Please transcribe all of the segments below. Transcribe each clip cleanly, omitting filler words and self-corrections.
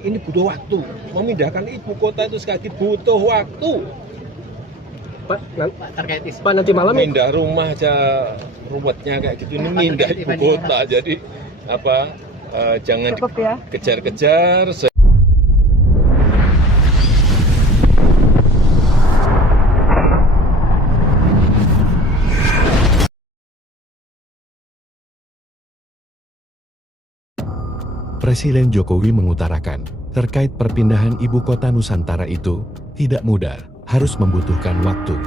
Ini butuh waktu. Memindahkan ibu kota itu sekali lagi butuh waktu. Pak, terkait isu Pak nanti malam Pindah rumah aja ruwetnya kayak gitu. Ini pindah ibu kota. Jadi jangan Cukup ya. dikejar-kejar. Presiden Jokowi mengutarakan, terkait perpindahan ibu kota Nusantara itu, tidak mudah, harus membutuhkan waktu.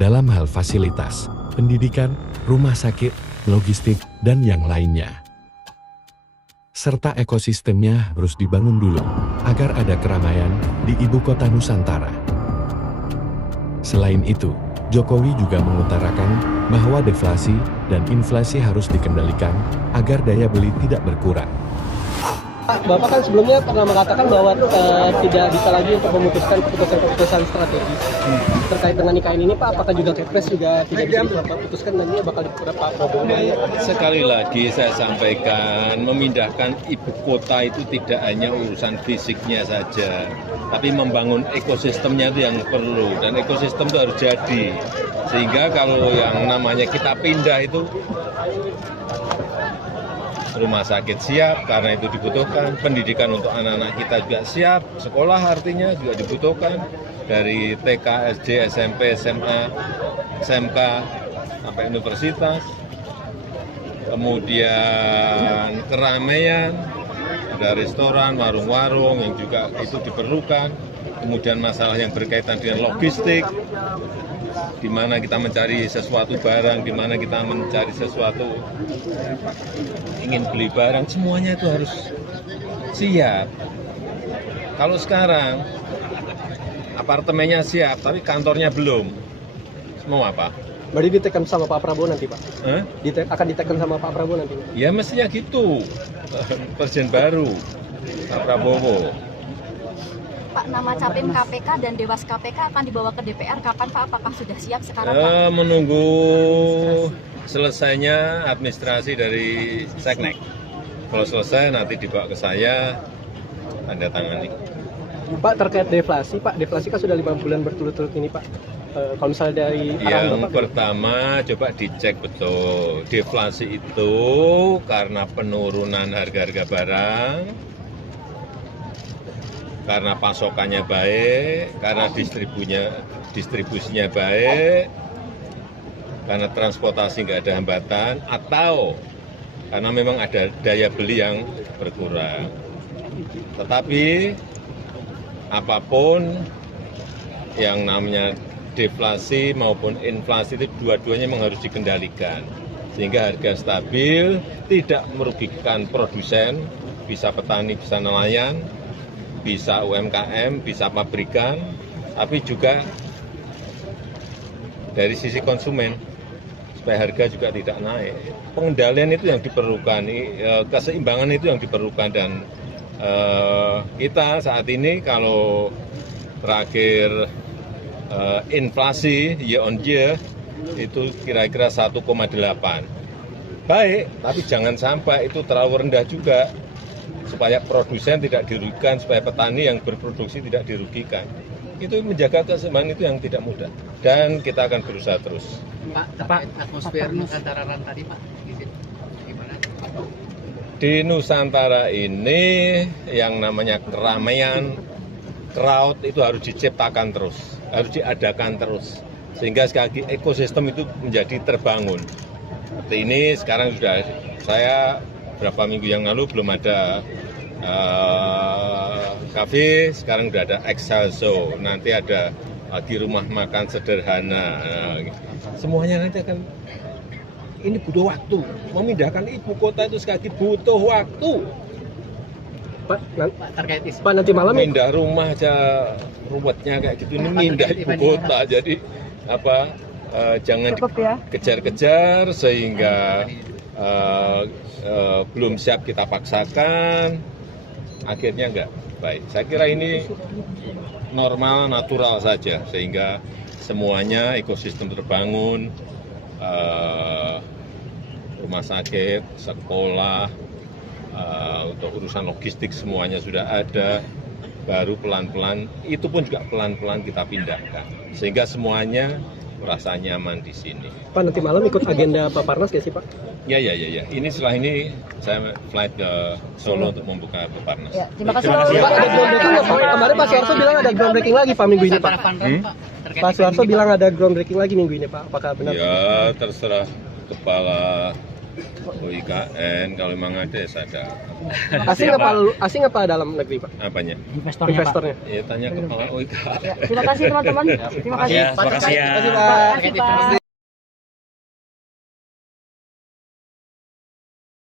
Dalam hal fasilitas, pendidikan, rumah sakit, logistik, dan yang lainnya. Serta ekosistemnya harus dibangun dulu, agar ada keramaian di ibu kota Nusantara. Selain itu, Jokowi juga mengutarakan bahwa deflasi dan inflasi harus dikendalikan agar daya beli tidak berkurang. Pak, Bapak kan sebelumnya pernah mengatakan bahwa tidak bisa lagi untuk memutuskan keputusan-keputusan strategis terkait dengan IKN ini, Pak. Apakah juga Kepres juga tidak bisa diputuskan dan ini bakal diputuskan Pak Prabowo? Sekali lagi saya sampaikan, memindahkan ibu kota itu tidak hanya urusan fisiknya saja, tapi membangun ekosistemnya itu yang perlu, dan ekosistem itu harus jadi. Sehingga kalau yang namanya kita pindah itu, rumah sakit siap karena itu dibutuhkan, pendidikan untuk anak-anak kita juga siap, sekolah artinya juga dibutuhkan, dari TK, SD, SMP, SMA, SMK, sampai universitas. Kemudian keramaian, ada restoran, warung-warung yang juga itu diperlukan. Kemudian masalah yang berkaitan dengan logistik, di mana kita mencari sesuatu barang, di mana kita mencari sesuatu, ingin beli barang, semuanya itu harus siap. Kalau sekarang apartemennya siap, tapi kantornya belum, mau apa? Berarti ditekan sama Pak Prabowo nanti, Pak? Akan ditekan sama Pak Prabowo nanti? Ya mestinya gitu, presiden baru, Pak Prabowo. Pak, nama Capim KPK dan Dewas KPK akan dibawa ke DPR kapan Pak? Apakah sudah siap sekarang Pak? Menunggu selesainya administrasi dari Seknek. Kalau selesai nanti dibawa ke saya, tanda tangani. Pak, terkait deflasi, Pak, deflasi kan sudah 5 bulan berturut-turut ini, Pak. Kalau misalnya dari Yang pertama, coba dicek betul. Deflasi itu karena penurunan harga-harga barang, karena pasokannya baik, karena distribusinya baik, karena transportasi nggak ada hambatan, atau karena memang ada daya beli yang berkurang. Tetapi apapun yang namanya deflasi maupun inflasi itu dua-duanya memang harus dikendalikan. Sehingga harga stabil, tidak merugikan produsen, bisa petani, bisa nelayan, bisa UMKM, bisa pabrikan, tapi juga dari sisi konsumen, supaya harga juga tidak naik. Pengendalian itu yang diperlukan, keseimbangan itu yang diperlukan, dan kita saat ini kalau terakhir inflasi year on year itu kira-kira 1,8. Baik, tapi jangan sampai itu terlalu rendah juga, supaya produsen tidak dirugikan, supaya petani yang berproduksi tidak dirugikan. Itu menjaga keseimbangan itu yang tidak mudah, dan kita akan berusaha terus. Pak, atmosfer Nusantara tadi Pak, gimana? Di Nusantara ini yang namanya keramaian, crowd itu harus diciptakan terus, harus diadakan terus, sehingga sekali lagi ekosistem itu menjadi terbangun. Seperti ini sekarang sudah, saya berapa minggu yang lalu belum ada kafe, sekarang sudah ada Excelso, nanti ada lagi rumah makan sederhana. Semuanya nanti akan, ini butuh waktu. Memindahkan ibu kota itu sekali lagi butuh waktu. Pak, Terkait isu Pak nanti malam Pindah rumah aja ruwetnya kayak gitu, ini pindah ibu kota. Jadi jangan Cukup ya. dikejar-kejar sehingga belum siap kita paksakan, akhirnya enggak baik. Saya kira ini normal, natural saja, sehingga semuanya ekosistem terbangun, rumah sakit, sekolah, untuk urusan logistik semuanya sudah ada, baru pelan-pelan, itu pun juga pelan-pelan kita pindahkan, sehingga semuanya merasa nyaman di sini. Pak, nanti malam ikut agenda Peparnas nggak sih Pak? Ya. Ini setelah ini saya flight ke Solo untuk membuka Peparnas. Ya, terima kasih. Pak, ada groundbreaking nggak Pak? Kemarin Pak Suharto bilang ada groundbreaking lagi Pak minggu ini Pak. Pak Suharto bilang ada groundbreaking lagi minggu ini Pak. Apakah benar? Ya, terserah kepala UIKN, kalau memang ada ya sadar. Asing apa dalam negeri Pak? Apanya? Investornya. Ya tanya kepala UIKN. Terima kasih teman-teman. Terima kasih. Terima kasih Pak.